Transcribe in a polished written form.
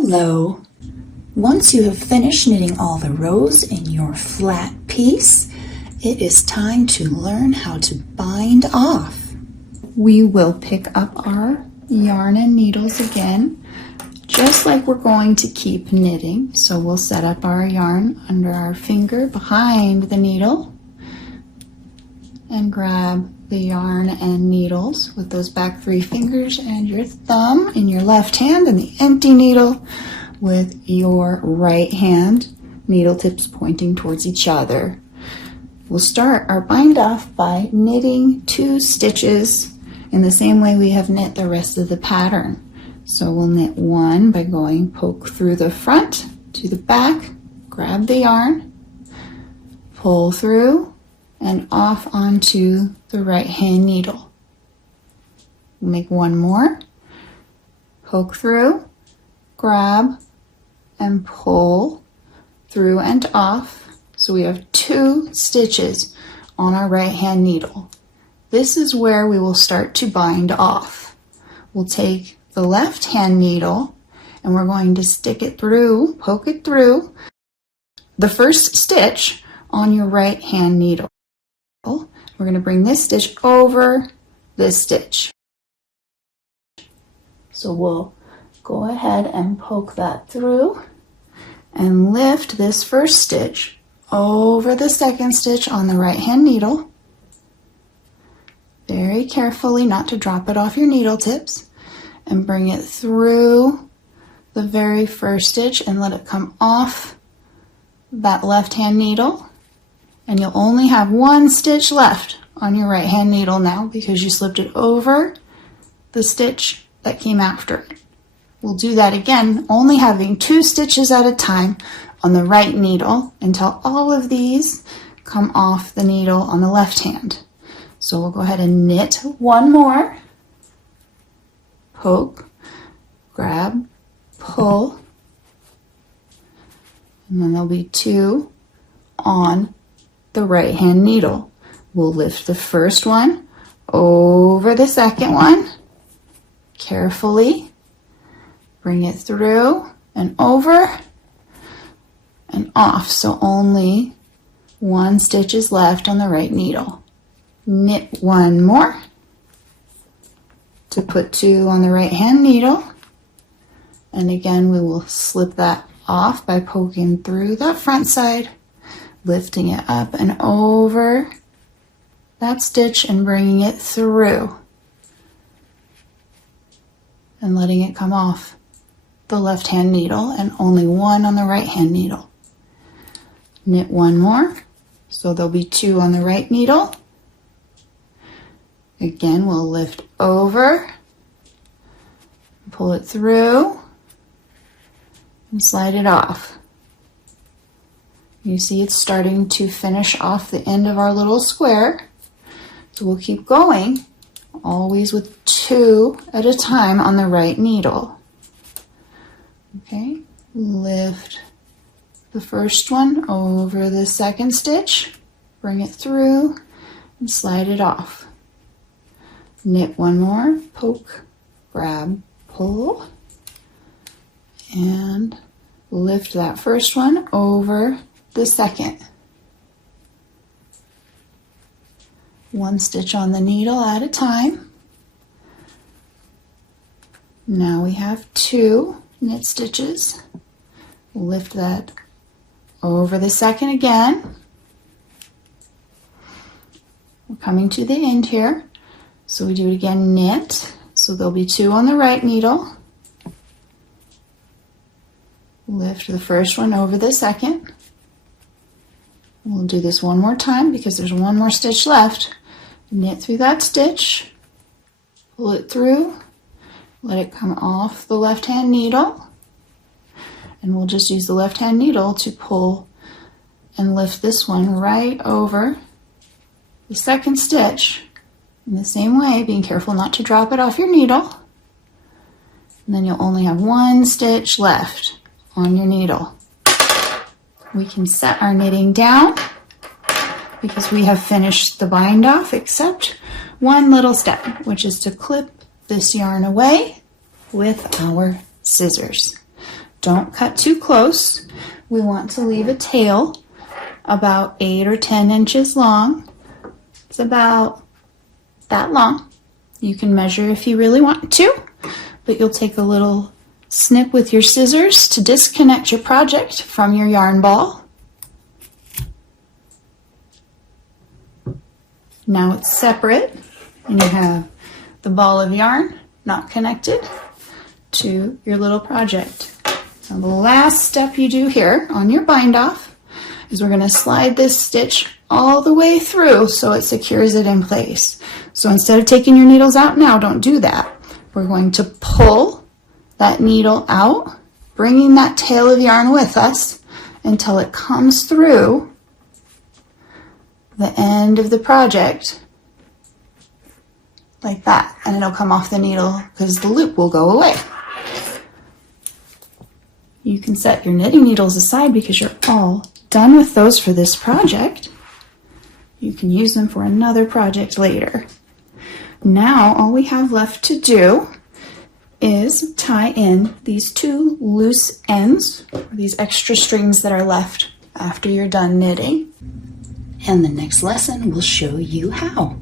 Hello! Once you have finished knitting all the rows in your flat piece, it is time to learn how to bind off. We will pick up our yarn and needles again, just like we're going to keep knitting. So we'll set up our yarn under our finger behind the needle and grab the yarn and needles with those back 3 fingers and your thumb in your left hand and the empty needle with your right hand, needle tips pointing towards each other. We'll start our bind off by knitting 2 stitches in the same way we have knit the rest of the pattern. So we'll knit 1 by going poke through the front to the back, grab the yarn, pull through and off onto the right hand needle. We'll make 1 more, poke through, grab and pull through and off. So we have 2 stitches on our right hand needle. This is where we will start to bind off. We'll take the left hand needle and we're going to stick it through, poke it through the first stitch on your right hand needle. We're going to bring this stitch over this stitch. So we'll go ahead and poke that through and lift this first stitch over the second stitch on the right hand needle. Very carefully, not to drop it off your needle tips, and bring it through the very first stitch and let it come off that left hand needle. And you'll only have 1 stitch left on your right hand needle now because you slipped it over the stitch that came after it. We'll do that again, only having 2 stitches at a time on the right needle until all of these come off the needle on the left hand. So we'll go ahead and knit 1 more, poke, grab, pull, and then there'll be 2 on the right hand needle. We'll lift the first one over the second one, carefully bring it through and over and off, so only 1 stitch is left on the right needle. Knit 1 more to put 2 on the right hand needle, and again we will slip that off by poking through that front side, lifting it up and over that stitch and bringing it through and letting it come off the left hand needle, and only 1 on the right hand needle. Knit 1 more, so there'll be 2 on the right needle. Again, we'll lift over, pull it through and slide it off. You see it's starting to finish off the end of our little square. So we'll keep going, always with 2 at a time on the right needle. Okay, lift the first one over the second stitch, bring it through and slide it off. Knit 1 more, poke, grab, pull, and lift that first one over the second. 1 stitch on the needle at a time. Now we have 2 knit stitches. Lift that over the second again. We're coming to the end here, so we do it again, knit, so there'll be 2 on the right needle. Lift the first one over the second. We'll do this 1 more time because there's 1 more stitch left. Knit through that stitch, pull it through, let it come off the left hand needle, and we'll just use the left hand needle to pull and lift this one right over the second stitch in the same way, being careful not to drop it off your needle. And then you'll only have 1 stitch left on your needle. We can set our knitting down because we have finished the bind off, except 1 little step, which is to clip this yarn away with our scissors. Don't cut too close. We want to leave a tail about 8 or 10 inches long. It's about that long. You can measure if you really want to, but you'll take a little snip with your scissors to disconnect your project from your yarn ball. Now it's separate, and you have the ball of yarn not connected to your little project. Now the last step you do here on your bind off is we're going to slide this stitch all the way through so it secures it in place. So instead of taking your needles out now, don't do that. We're going to pull that needle out, bringing that tail of yarn with us until it comes through the end of the project like that, and it'll come off the needle because the loop will go away. You can set your knitting needles aside because you're all done with those for this project. You can use them for another project later. Now all we have left to do is tie in these 2 loose ends, these extra strings that are left after you're done knitting. And the next lesson will show you how.